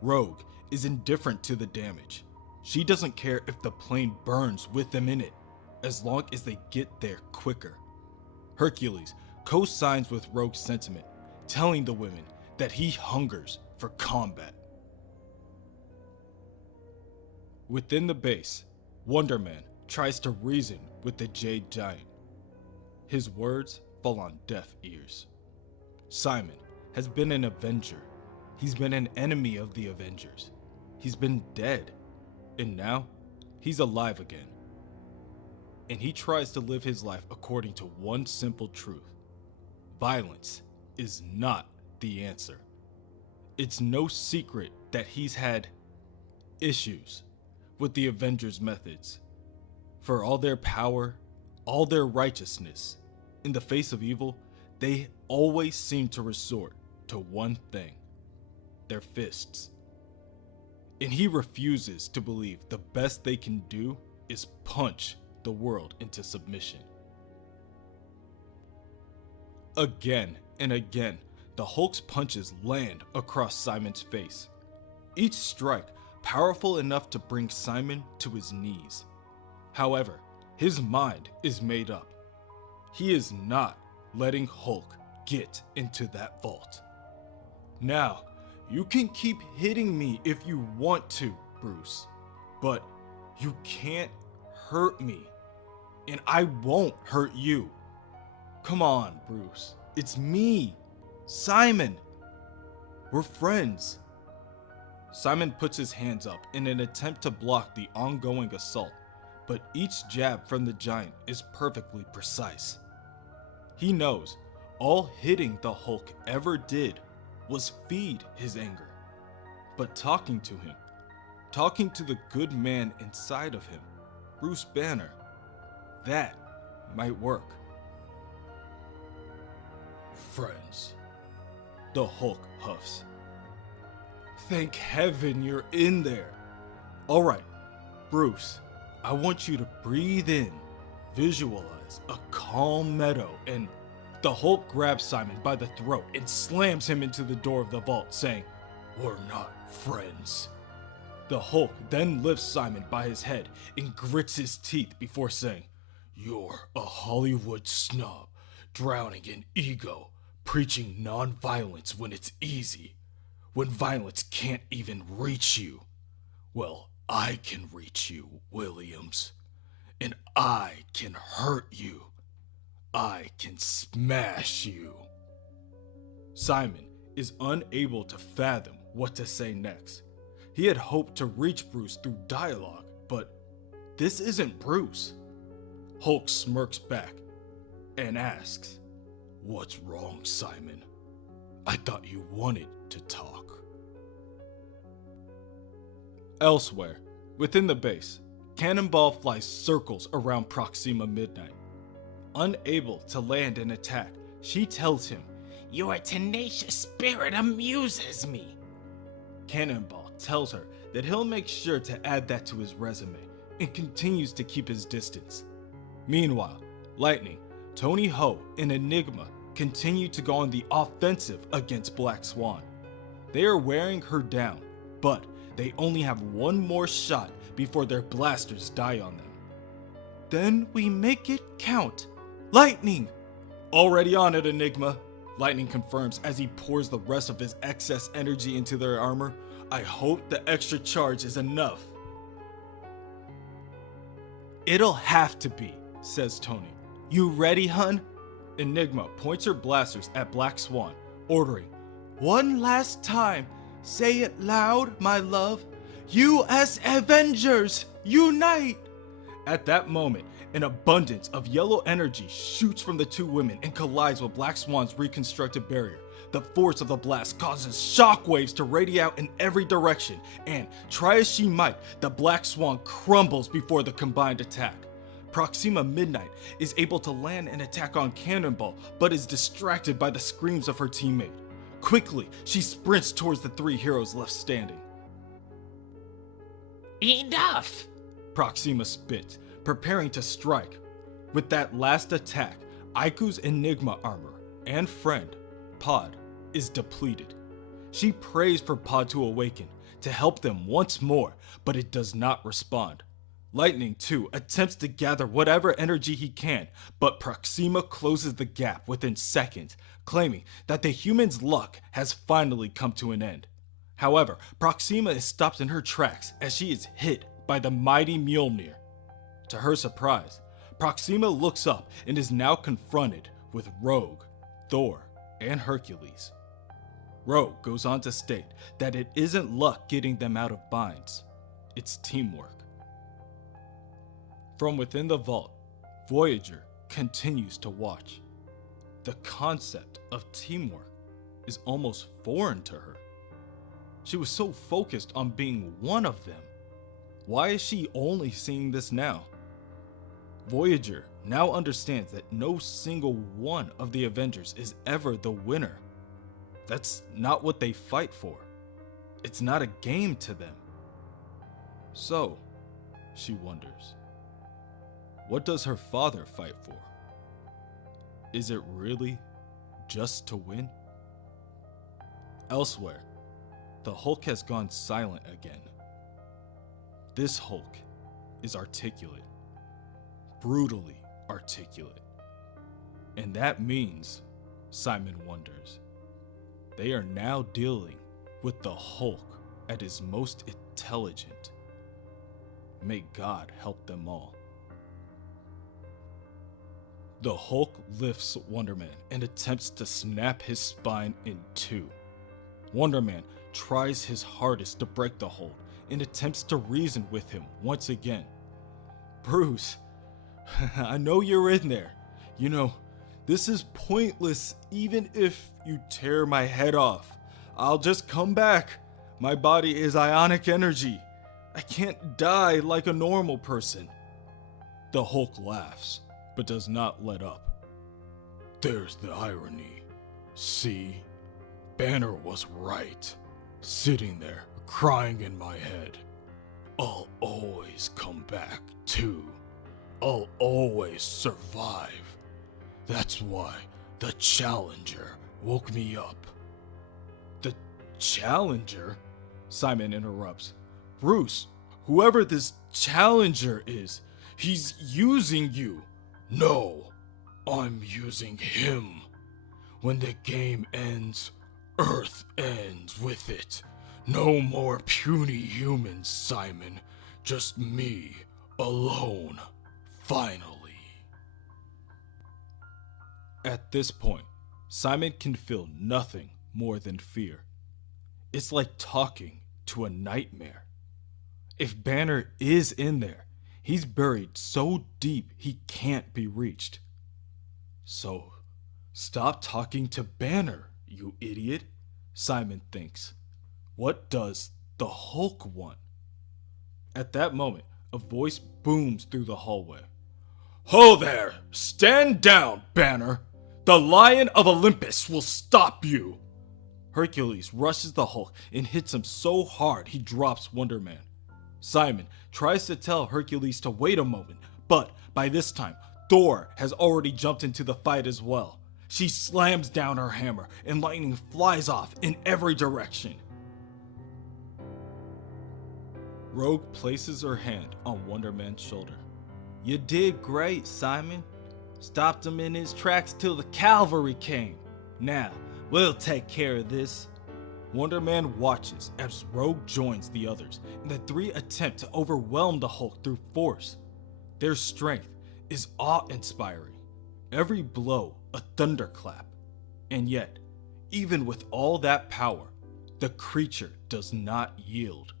Rogue is indifferent to the damage. She doesn't care if the plane burns with them in it, as long as they get there quicker. Hercules co-signs with Rogue's sentiment, telling the women that he hungers for combat. Within the base, Wonder Man tries to reason with the Jade Giant. His words fall on deaf ears. Simon has been an Avenger. He's been an enemy of the Avengers. He's been dead. And now, he's alive again. And he tries to live his life according to one simple truth. Violence is not the answer. It's no secret that he's had issues with the Avengers' methods. For all their power, all their righteousness, in the face of evil, they always seem to resort to one thing: their fists. And he refuses to believe the best they can do is punch the world into submission. Again and again, the Hulk's punches land across Simon's face. Each strike powerful enough to bring Simon to his knees. However, his mind is made up. He is not letting Hulk get into that vault. Now, you can keep hitting me if you want to, Bruce, but you can't hurt me, and I won't hurt you. Come on, Bruce. It's me, Simon. We're friends. Simon puts his hands up in an attempt to block the ongoing assault, but each jab from the giant is perfectly precise. He knows all hitting the Hulk ever did was feed his anger. But talking to him, talking to the good man inside of him, Bruce Banner, that might work. Friends, the Hulk huffs. Thank heaven you're in there. All right, Bruce, I want you to breathe in, visualize a calm meadow, and the Hulk grabs Simon by the throat and slams him into the door of the vault, saying, "We're not friends." The Hulk then lifts Simon by his head and grits his teeth before saying, "You're a Hollywood snob, drowning in ego, preaching non-violence when it's easy, when violence can't even reach you. Well, I can reach you, Williams, and I can hurt you. I can smash you." Simon is unable to fathom what to say next. He had hoped to reach Bruce through dialogue, but this isn't Bruce. Hulk smirks back and asks, "What's wrong, Simon? I thought you wanted to talk." Elsewhere, within the base, Cannonball flies circles around Proxima Midnight. Unable to land an attack, she tells him, "Your tenacious spirit amuses me." Cannonball tells her that he'll make sure to add that to his resume and continues to keep his distance. Meanwhile, Lightning, Tony Ho, and Enigma continue to go on the offensive against Black Swan. They are wearing her down, but they only have one more shot before their blasters die on them. "Then we make it count. Lightning!" "Already on it, Enigma," Lightning confirms as he pours the rest of his excess energy into their armor. "I hope the extra charge is enough." "It'll have to be," says Tony. "You ready, hun?" Enigma points her blasters at Black Swan, ordering, "One last time, say it loud, my love. U.S. Avengers, unite!" At that moment, an abundance of yellow energy shoots from the two women and collides with Black Swan's reconstructed barrier. The force of the blast causes shockwaves to radiate out in every direction, and, try as she might, the Black Swan crumbles before the combined attack. Proxima Midnight is able to land an attack on Cannonball, but is distracted by the screams of her teammate. Quickly, she sprints towards the three heroes left standing. "Enough!" Proxima spits, preparing to strike. With that last attack, Aiku's Enigma armor and friend, Pod, is depleted. She prays for Pod to awaken, to help them once more, but it does not respond. Lightning, too, attempts to gather whatever energy he can, but Proxima closes the gap within seconds, claiming that the human's luck has finally come to an end. However, Proxima is stopped in her tracks as she is hit by the mighty Mjolnir. To her surprise, Proxima looks up and is now confronted with Rogue, Thor, and Hercules. Rogue goes on to state that it isn't luck getting them out of binds, it's teamwork. From within the vault, Voyager continues to watch. The concept of teamwork is almost foreign to her. She was so focused on being one of them. Why is she only seeing this now? Voyager now understands that no single one of the Avengers is ever the winner. That's not what they fight for. It's not a game to them. So, she wonders, what does her father fight for? Is it really just to win? Elsewhere, the Hulk has gone silent again. This Hulk is articulate, brutally articulate. And that means, Simon wonders, they are now dealing with the Hulk at his most intelligent. May God help them all. The Hulk lifts Wonder Man and attempts to snap his spine in two. Wonder Man tries his hardest to break the hold and attempts to reason with him once again. Bruce, I know you're in there. You know, this is pointless even if you tear my head off. I'll just come back. My body is ionic energy. I can't die like a normal person. The Hulk laughs, but does not let up. There's the irony. See? Banner was right. Sitting there, crying in my head. I'll always come back, too. I'll always survive. That's why the Challenger woke me up. The Challenger? Simon interrupts. Bruce, whoever this Challenger is, he's using you. No, I'm using him. When the game ends, Earth ends with it. No more puny humans, Simon. Just me, alone. Finally. At this point, Simon can feel nothing more than fear. It's like talking to a nightmare. If Banner is in there, he's buried so deep he can't be reached. So, stop talking to Banner, you idiot, Simon thinks. What does the Hulk want? At that moment, a voice booms through the hallway. Ho there! Stand down, Banner! The Lion of Olympus will stop you! Hercules rushes the Hulk and hits him so hard he drops Wonder Man. Simon tries to tell Hercules to wait a moment, but by this time, Thor has already jumped into the fight as well. She slams down her hammer and lightning flies off in every direction. Rogue places her hand on Wonder Man's shoulder. You did great, Simon. Stopped him in his tracks till the cavalry came. Now, we'll take care of this. Wonder Man watches as Rogue joins the others, and the three attempt to overwhelm the Hulk through force. Their strength is awe-inspiring. Every blow a thunderclap. And yet, even with all that power, the creature does not yield.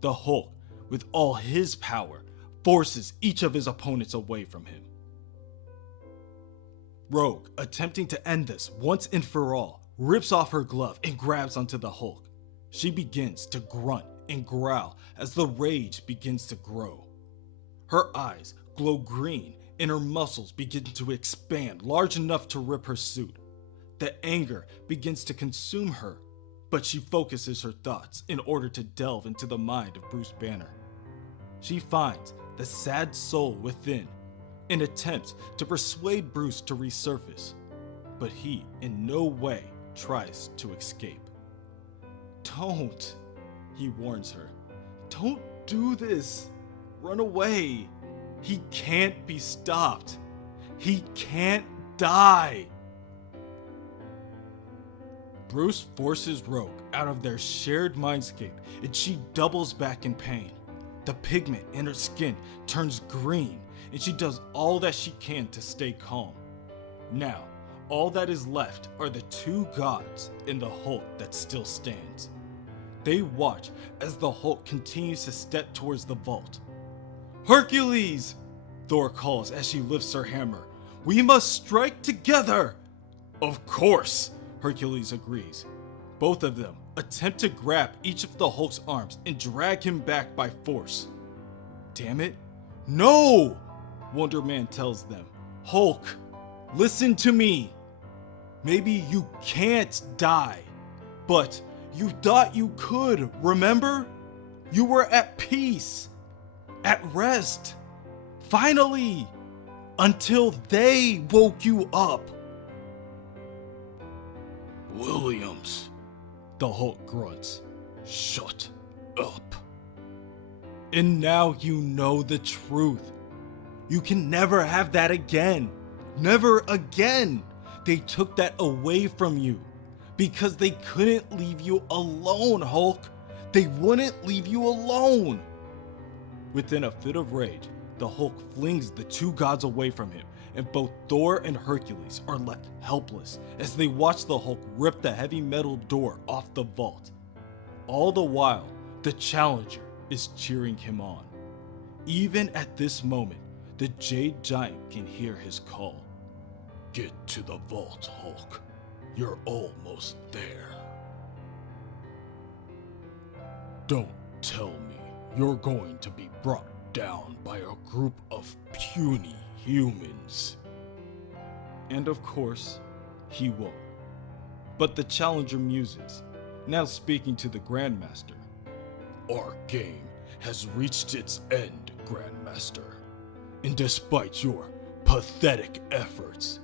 The Hulk, with all his power, forces each of his opponents away from him. Rogue, attempting to end this once and for all, rips off her glove and grabs onto the Hulk. She begins to grunt and growl as the rage begins to grow. Her eyes glow green and her muscles begin to expand large enough to rip her suit. The anger begins to consume her, but she focuses her thoughts in order to delve into the mind of Bruce Banner. She finds the sad soul within and attempts to persuade Bruce to resurface, but he in no way tries to escape. Don't, he warns her. Don't do this. Run away. He can't be stopped. He can't die. Bruce forces Rogue out of their shared mindscape and she doubles back in pain. The pigment in her skin turns green and she does all that she can to stay calm. Now, All that is left are the two gods and the Hulk that still stands. They watch as the Hulk continues to step towards the vault. "Hercules!" Thor calls as she lifts her hammer. "We must strike together!" "Of course!" Hercules agrees. Both of them attempt to grab each of the Hulk's arms and drag him back by force. "Damn it. No!" Wonder Man tells them. "Hulk, listen to me. Maybe you can't die, but you thought you could, remember? You were at peace, at rest, finally, until they woke you up." "Williams," the Hulk grunts. "Shut up. And now you know the truth. You can never have that again. Never again. They took that away from you because they couldn't leave you alone, Hulk. They wouldn't leave you alone." Within a fit of rage, the Hulk flings the two gods away from him, and both Thor and Hercules are left helpless as they watch the Hulk rip the heavy metal door off the vault. All the while, the Challenger is cheering him on. Even at this moment, the Jade Giant can hear his call. "Get to the vault, Hulk. You're almost there." "Don't tell me you're going to be brought down by a group of puny humans." And of course, he won't. But the Challenger muses, now speaking to the Grandmaster. "Our game has reached its end, Grandmaster. And despite your pathetic efforts,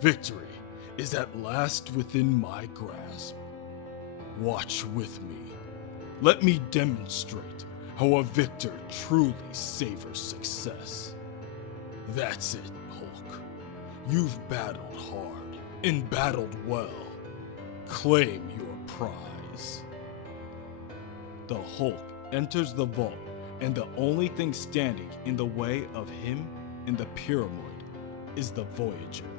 victory is at last within my grasp. Watch with me. Let me demonstrate how a victor truly savors success. That's it, Hulk. You've battled hard and battled well. Claim your prize." The Hulk enters the vault, and the only thing standing in the way of him and the pyramoid is the Voyager.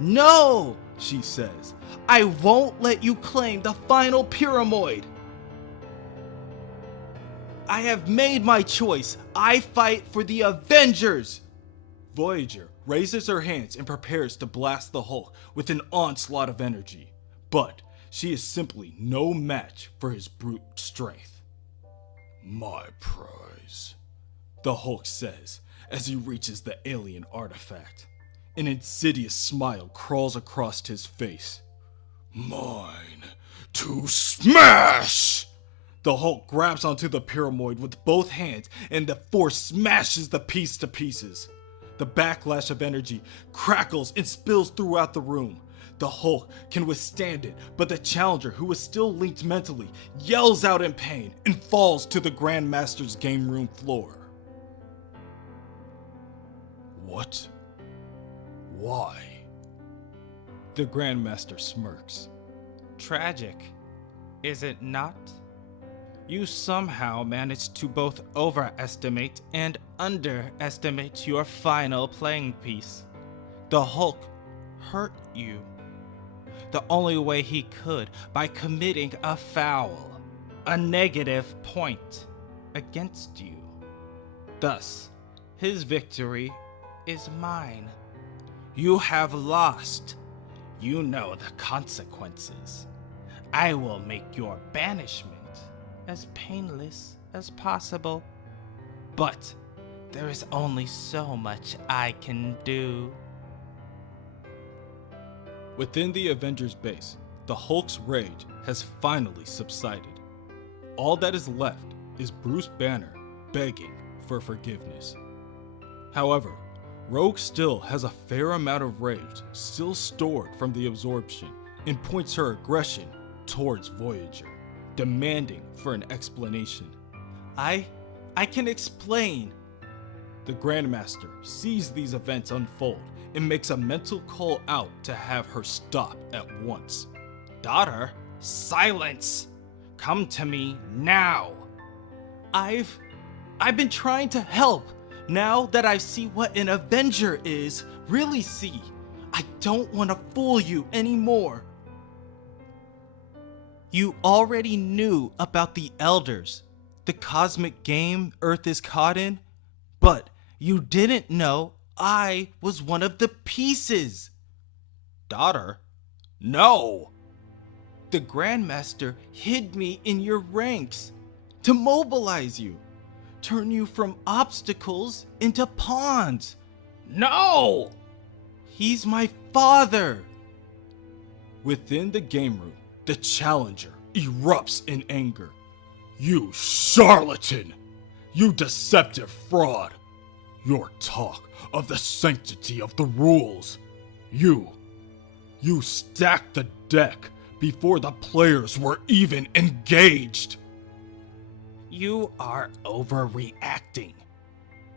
"No!" she says. "I won't let you claim the final pyramoid. I have made my choice. I fight for the Avengers!" Voyager raises her hands and prepares to blast the Hulk with an onslaught of energy, but she is simply no match for his brute strength. "My prize," the Hulk says as he reaches the alien artifact. An insidious smile crawls across his face. "Mine to smash!" The Hulk grabs onto the pyramoid with both hands, and the force smashes the piece to pieces. The backlash of energy crackles and spills throughout the room. The Hulk can withstand it, but the Challenger, who is still linked mentally, yells out in pain and falls to the Grandmaster's game room floor. "What? Why?" The Grandmaster smirks. Tragic, is it not? You somehow managed to both overestimate and underestimate your final playing piece. The Hulk hurt you. The only way he could, by committing a foul, a negative point against you. Thus, his victory is mine. You have lost. You know the consequences. I will make your banishment as painless as possible. But there is only so much I can do. Within the Avengers base, the Hulk's rage has finally subsided. All that is left is Bruce Banner begging for forgiveness. However, Rogue still has a fair amount of rage still stored from the absorption and points her aggression towards Voyager, demanding for an explanation. I can explain." The Grandmaster sees these events unfold and makes a mental call out to have her stop at once. Daughter, silence! Come to me now! I've been trying to help. Now that I see what an Avenger is, really see, I don't want to fool you anymore. You already knew about the Elders, the cosmic game Earth is caught in, but you didn't know I was one of the pieces. Daughter? No! The Grandmaster hid me in your ranks to mobilize you, turn you from obstacles into pawns. No! He's my father. Within the game room, the challenger erupts in anger. You charlatan! You deceptive fraud! Your talk of the sanctity of the rules. You stacked the deck before the players were even engaged. You are overreacting,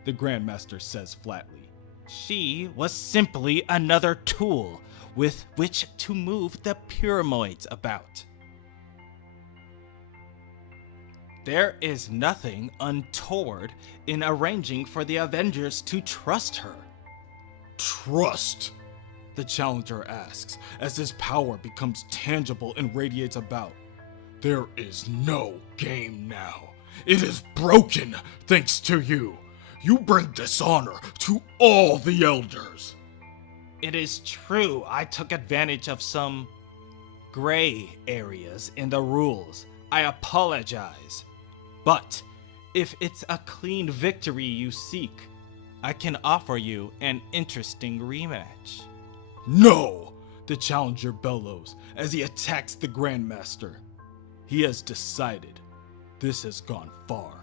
the Grandmaster says flatly. She was simply another tool with which to move the pyramoids about. There is nothing untoward in arranging for the Avengers to trust her. Trust? The challenger asks as his power becomes tangible and radiates about. There is no game now. It is broken thanks to you. You bring dishonor to all the Elders. It is true I took advantage of some gray areas in the rules. I apologize. But if it's a clean victory you seek, I can offer you an interesting rematch. No! The challenger bellows as he attacks the Grandmaster. He has decided this has gone far.